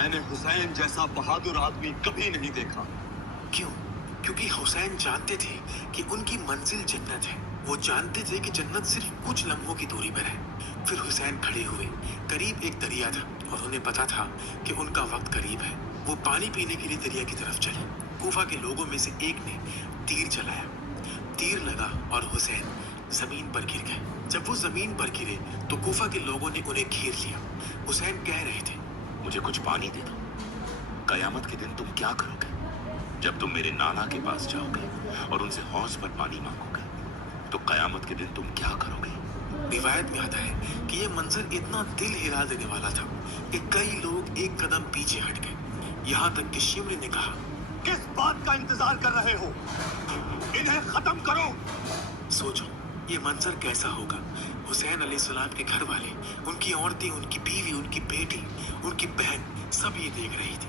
میں نے حسین جیسا بہادر آدمی کبھی نہیں دیکھا۔ کیوں؟ کیونکہ حسین جانتے تھے کہ ان کی منزل جنت ہے۔ وہ جانتے تھے کہ جنت صرف کچھ لمحوں کی دوری پر ہے۔ پھر حسین کھڑے ہوئے۔ قریب ایک دریا تھا اور انہیں پتا تھا کہ ان کا وقت قریب ہے۔ وہ پانی پینے کے لیے دریا کی طرف چلے۔ کوفہ کے لوگوں میں سے ایک نے تیر چلایا۔ تیر لگا اور حسین زمین پر گر گئے۔ جب وہ زمین پر گرے تو کوفہ کے لوگوں نے انہیں گھیر لیا۔ حسین کہہ رہے تھے، مجھے کچھ پانی دے دو۔ قیامت کے دن تم کیا کرو گے جب تم میرے نانا کے پاس جاؤ گے اور ان سے حوض پر پانی مانگو گے؟ تو قیامت کے دن تم کیا کرو گے؟ روایت میں آتا ہے کہ یہ منظر اتنا دل ہلا دینے والا تھا کہ کئی لوگ ایک قدم پیچھے ہٹ گئے، یہاں تک کہ شمر نے کہا، کس بات کا انتظار کر رہے ہو؟ انہیں ختم کرو۔ سوچو یہ منظر کیسا ہوگا۔ حسین علیہ السلام کے گھر والے، ان کی عورتیں، ان کی بیوی، ان کی بیٹی، ان کی بہن، سب یہ دیکھ رہی تھی۔